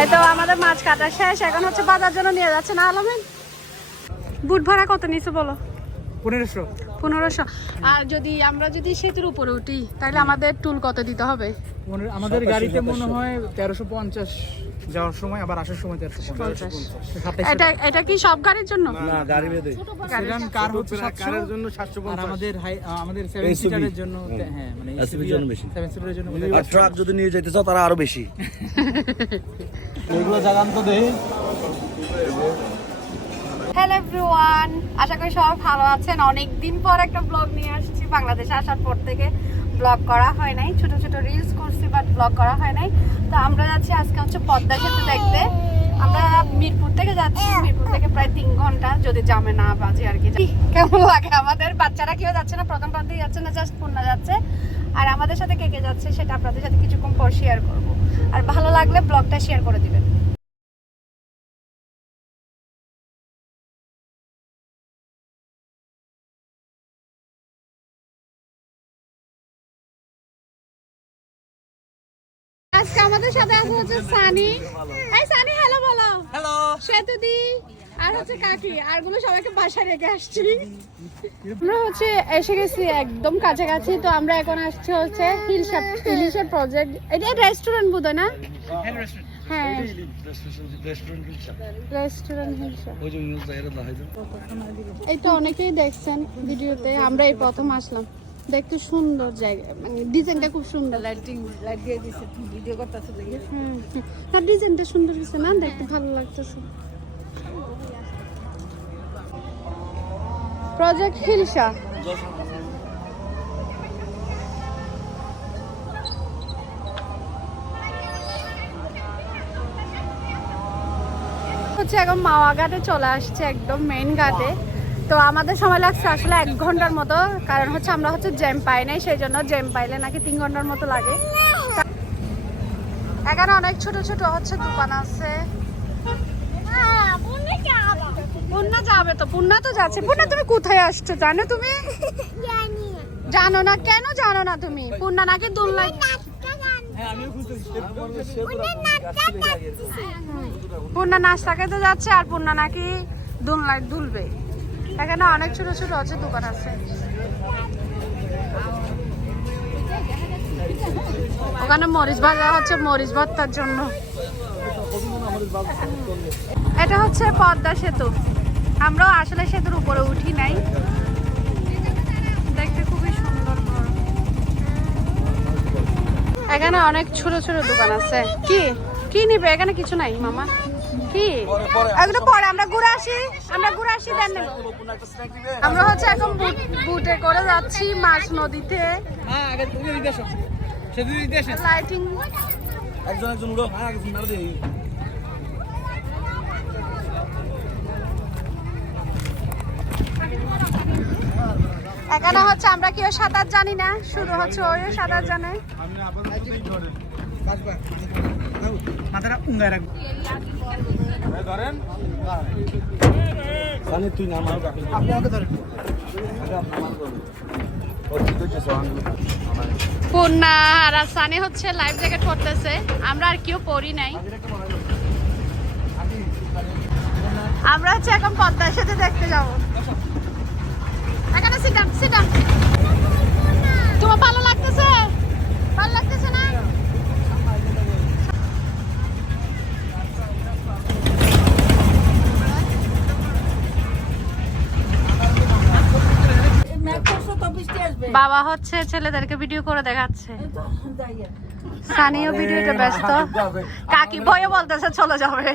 এই তো আমাদের মাছ কাটা শেষ, এখন হচ্ছে বাজার জন্য নিয়ে যাচ্ছে না আলমিন। বুট ভাড়া কত নিছো বলো? 1500। আর আমরা যদি সেতুর উপরে উঠি তাহলে আমাদের টুল কত দিতে হবে? আমাদের গাড়িতে মনে হয় 1350 যাওয়ার সময়, আবার আসার সময় 1350। এটা কি সব গাড়ির জন্য? না, গাড়ি বেঁধে সেডান কার হচ্ছে 700, কারের জন্য 750, আর আমাদের 7 সিটারের জন্য হ্যাঁ মানে এসইবির জন্য বেশি। 7 সিটারের জন্য আর ট্রাক যদি নিয়ে যেতে চাও তারা আরো বেশি। এগুলো জাগান তো দেই। হ্যালো এভরিওয়ান, আশা করি সবাই ভালো আছেন। অনেক দিন পর একটা ব্লগ নিয়ে আসছি। বাংলাদেশে আসার পর থেকে ব্লগ করা হয় নাই, ছোট ছোট রিলস করছি বাট ব্লগ করা হয় নাই। তো আমরা যাচ্ছি আজকে হচ্ছে পদ্মা সেতু দেখতে। আমরা মিরপুর থেকে যাচ্ছি, মিরপুর থেকে প্রায় 3 ঘন্টা, যদি জামে না বাজে আর কি। কেমন লাগে আমাদের? বাচ্চারা কেউ যাচ্ছে না, প্রথম প্রান্তেই যাচ্ছে না, জাস্ট পূর্ণা যাচ্ছে। আর আমাদের সাথে কে কে যাচ্ছে সেটা আপনাদের সাথে কিছুক্ষণ পর শেয়ার করবো। আর ভালো লাগলে ব্লগটা শেয়ার করে দিবেন। আজকে আমাদের সাথে আছে হচ্ছে সানি। এই সানি, হ্যালো বলো। হ্যালো সেতুদি আর হচ্ছে কাকি, আর গুলো সবাইকে বাসায় রেখে আসছি। আমরা হচ্ছে এসে গেছি একদম কাছাকাছি। তো আমরা এখন আসছি হচ্ছে হিলসা প্রজেক্ট। এটা রেস্টুরেন্ট বোধহয় না? হ্যাঁ, রেস্টুরেন্ট হিলসা। এই তো অনেকেই দেখছেন ভিডিওতে, আমরা এই প্রথম আসলাম। দেখতে সুন্দর জায়গা, মানে ডিজাইনটা খুব সুন্দর। লাইট দিয়ে দিছে, ভিডিও করতেছে দেখে। হ্যাঁ, ডিজাইনটা সুন্দর হয়েছে না, দেখতে ভালো লাগতেছে। প্রজেক্ট হিলসা। হচ্ছে এখন মাওয়া ঘাটে চলে আসছে, একদম মেইন ঘাটে। তো আমাদের সময় লাগছে আসলে 1 ঘন্টার মতো, কারণ হচ্ছে আমরা হচ্ছে জ্যাম পাই নাই, সেই জন্য জ্যাম পাইলে নাকি 3 ঘন্টার মতো লাগে। এখানে অনেক ছোট ছোট হচ্ছে দোকান আছে। পূর্ণা যাবে তো, পূর্ণা তো যাচ্ছে। পূর্ণা তুমি কোথায় আসছো জানো? তুমি জানো না? কেন জানো না তুমি? পূর্ণা নাকি দোলনায়, পূর্ণা নাস্তা খেতে যাচ্ছে, আর পূর্ণা নাকি দোলনায় দুলবে। এখানে অনেক ছোট ছোট হচ্ছে দোকান আছে। ওখানে মরিচ ভাজা হচ্ছে, মরিচ ভর্তার জন্য। এটা হচ্ছে পদ্মা সেতু। আমরাও আসলে সেতুর উপরে উঠি নাই, দেখতে খুবই সুন্দর। এখানে অনেক ছোট ছোট দোকান আছে। কি কি নিবে? এখানে কিছু নাই মামা। কি এগুলো পরে আমরা ঘুরে আসি, দেন নেব। আমরা হচ্ছে এখন বুটে করে যাচ্ছি মাছ নদীতে। লাইটিং একজন উড়ো, একজন মার দেই। এখানে হচ্ছে আমরা কেউ সাঁতার জানি না, শুধু হচ্ছে ওই সাঁতার জানে। মাথাটা উঙ্গায় রাখবো। তুই নাম আপনি আমাকে ধরেন। পূর্ণা আর সানি হচ্ছে লাইফ জ্যাকেট পরতেছে, আমরা আর কেউ পরি নাই। আমরা হচ্ছে এখন পদ্মার সাথে দেখতে যাবো। এখানে সিটাম তোমার ভালো লাগতেছে? ভালো লাগতেছে না? বাবা হচ্ছে ছেলেদেরকে ভিডিও করে দেখাচ্ছে, সানিও ভিডিওতে ব্যস্ত। কাকি ভয়ে বলতেছে চলে যাবে।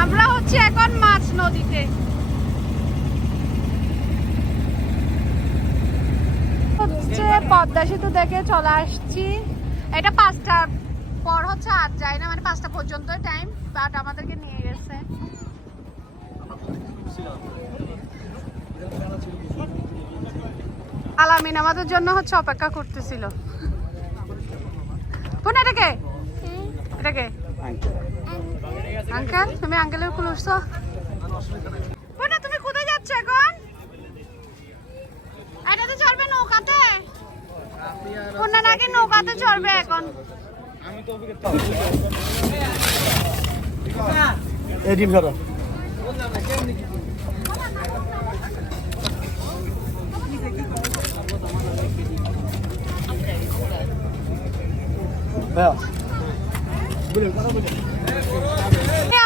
আমরা হচ্ছে এখন মাছ নদীতে। হচ্ছে পদ্মা সেতু দেখে চলে আসছি। এটা 5টা পর হচ্ছে আর যায় না, মানে 5টা পর্যন্ত টাইম, বাট আমাদেরকে নিয়ে গেছে। আলামিন আমাদের জন্য হচ্ছে অপেক্ষা করতেছিল। কোন এটাকে এটাকে আঙ্কেল, তুমি আঙ্কেলের কুল উঠছো? না, তুমি কোথায় যাচ্ছ এখন? এটাতে চড়বে নৌকাতে? কোনটা নাকি নৌকাতে চড়বে এখন? এই ডিম খাওয়া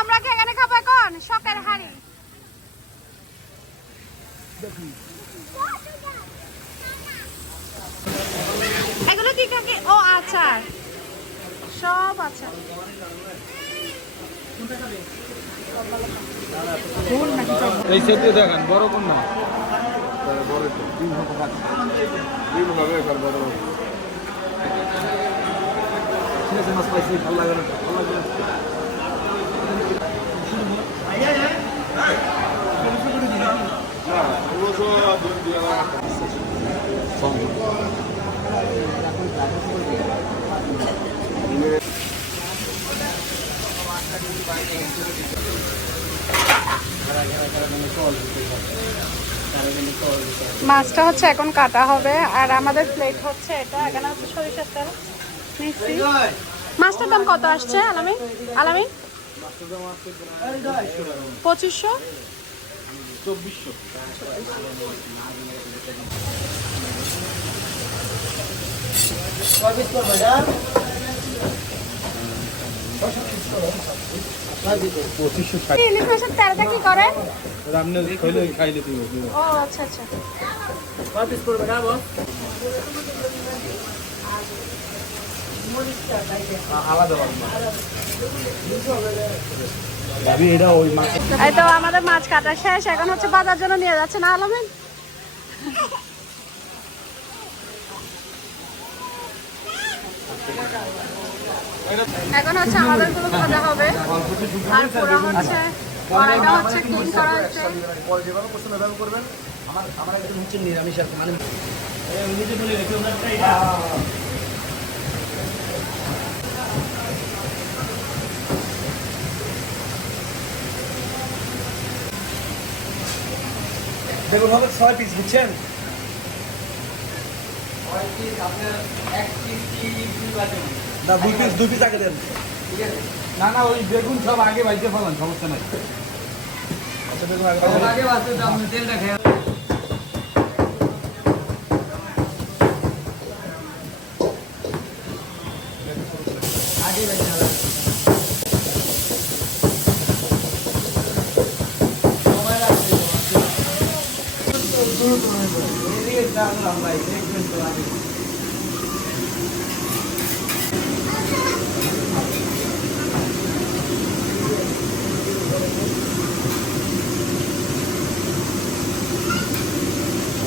আমরা কি এখানে খাবো এখন? শখের হাড়ি। এগুলো কি কাকে? ও আচার, সব আচার। এই সেটে দেখেন বড় কোন না মাছ পাইছি, ভালো লাগে না, ভালো লাগে না। মাছটা হচ্ছে এখন কাটা হবে, আর আমাদের প্লেট হচ্ছে এটা। এখানে হচ্ছে সরিষার তেল মিষ্টি। মাছটার দাম কত আসছে আলামিন? আলামিন 2500। ইলিশ মাছের তেলটা কি করে? রান্না খাইলে খাইলে দিব। ও আচ্ছা আচ্ছা। ভাবি এটা ওই মাছ এই তো আমাদের মাছ কাটা শেষ, এখন হচ্ছে বাজার জন্য নিয়ে যাচ্ছে না আলামিন? এখন হচ্ছে আমাদের গুলো ভাজা হবে, আর পুরো হচ্ছে কড়াইটা হচ্ছে ক্লিন করা হচ্ছে। পরে যেভাবে কোশ্চেন ব্যবহার করবেন। আমার একজন হচ্ছে নিরামিষ আর মানে নিজে বলে রেখে ওনারটা এটা বেগুন হবে 6 পিস, বুঝছেন? না, 2 পিস আগে দেন। না না, ওই বেগুন সব আগে বাইতে ফেলান, সমস্যা নাই। আচ্ছা, বেগুন আগে তেলটা খেয়ে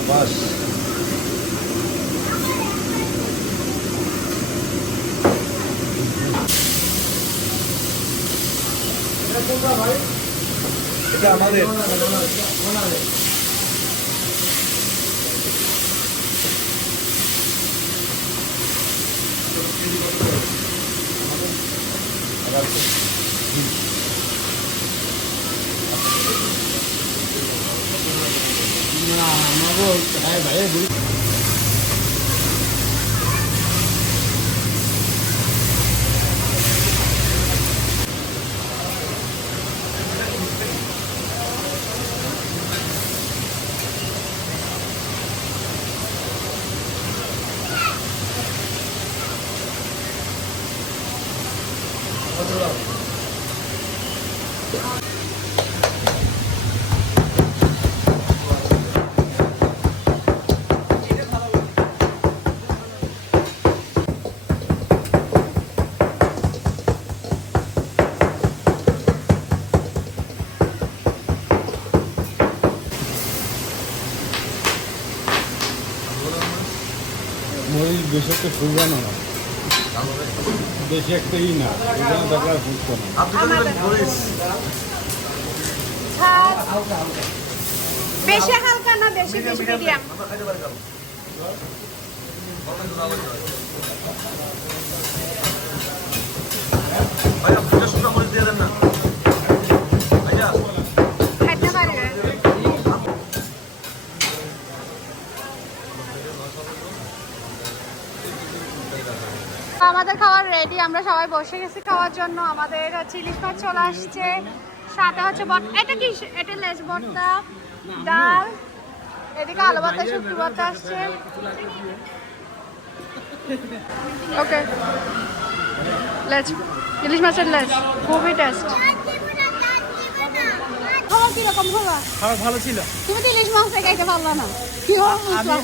বাস। এটা আমাদের মরিচ বেশি একটা ফুলবানো না, বেশি একটা ই না, এখানে দেখলে আর ফুটতো না। বেশি হালকা না, বেশি বেশি মিডিয়াম। ভাইয়া ফুটা শুকনো মরিচ দিয়ে দেন না ভাইয়া খাইতে পারবে। আমাদের খাবার রেডি, আমরা সবাই বসে গেছি খাওয়ার জন্য। আমাদের হচ্ছে ইলিশ মাছ চলে আসছে, সাথে হচ্ছে এটা কি, এটা লেজ ভর্তা, ডাল, এদিকে আলু ভর্তা, শুটকি ভর্তা আসছে। ওকে, লেজ, ইলিশ মাছের লেজ খুবই টেস্ট। খাবার কিরকম হলো? খাবার ভালো ছিল। তুমি তো ইলিশ মাছ খাইতে পারলো না, কি হলো?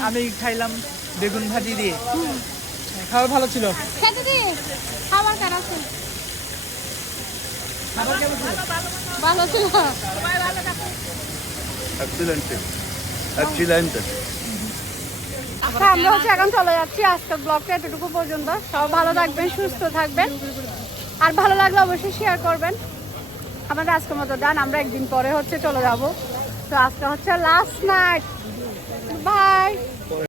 আমি খাইলাম বেগুন ভাজি দিয়ে। খাবার ভালো ছিল। খেতে দি খাবার কেন আছে? ভালো ছিল। আমরা হচ্ছে এখন চলে যাচ্ছি। আজকের ব্লগটা এতটুকু পর্যন্ত। সব ভালো থাকবেন, সুস্থ থাকবেন, আর ভালো লাগলে অবশ্যই শেয়ার করবেন। আমাদের আজকের মতো ডান, আমরা একদিন পরে হচ্ছে চলে যাব। তো আজকে হচ্ছে লাস্ট নাইট। বাই।